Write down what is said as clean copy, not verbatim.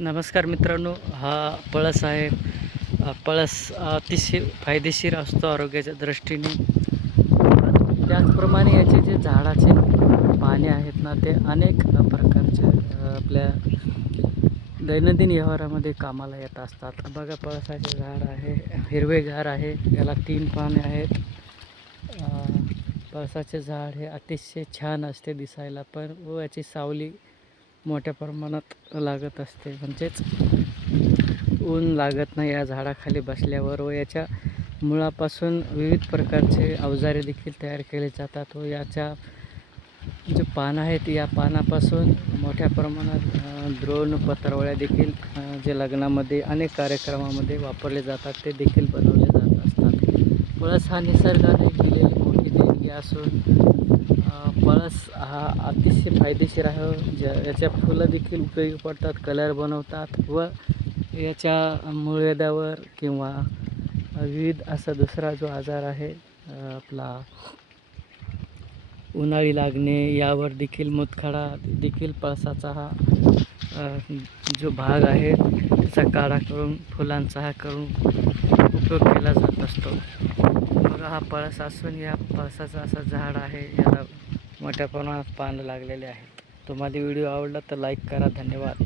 नमस्कार मित्रांनो, हा पळस आहे. पळस अतिशय फायदेशीर असतो आरोग्याच्या दृष्टीने. त्याचप्रमाणे याचे जे झाडाचे पाने आहेत ना, ते अनेक प्रकारचे आपल्या दैनंदिन व्यवहारामध्ये कामाला येत असतात. बघा, पळसाचे झाड आहे, हिरवेगार आहे, याला 3 पाने आहेत. पळसाचे झाड हे अतिशय छान असते दिसायला पण, व याची सावली मोठ्या प्रमाणात लागत असते, म्हणजेच ऊन लागत नाही या झाडाखाली बसल्यावर. व याच्या मुळापासून विविध प्रकारचे अवजारे देखील तयार केले जातात. व याच्या जे पानं आहेत, या पानापासून मोठ्या प्रमाणात द्रोण पत्रावळ्या देखील जे लग्नामध्ये अनेक कार्यक्रमामध्ये वापरले जातात ते देखील बनवले जात असतात. पळस हा निसर्गाने दिलेली मोठी देणगी असून पळस हा अतिशय फायदेशीर आहे. याच्या फुलं देखील उपयोगी पडतात, कलर बनवतात व याच्या मूळव्याधावर किंवा विविध असा दुसरा जो आजार आहे आपला उन्हाळी लागणे, यावर देखील मुतखडा देखील पळसाचा हा जो भाग आहे त्याचा काढा करून, फुलांचा हा करून उपयोग केला जात असतो. बघा, हा पळस असून या पळसाचं असं झाड आहे, याला मोठ्या प्रमाणात पानं लागलेले आहेत. तुम्हाला व्हिडिओ आवडला तर लाईक करा. धन्यवाद.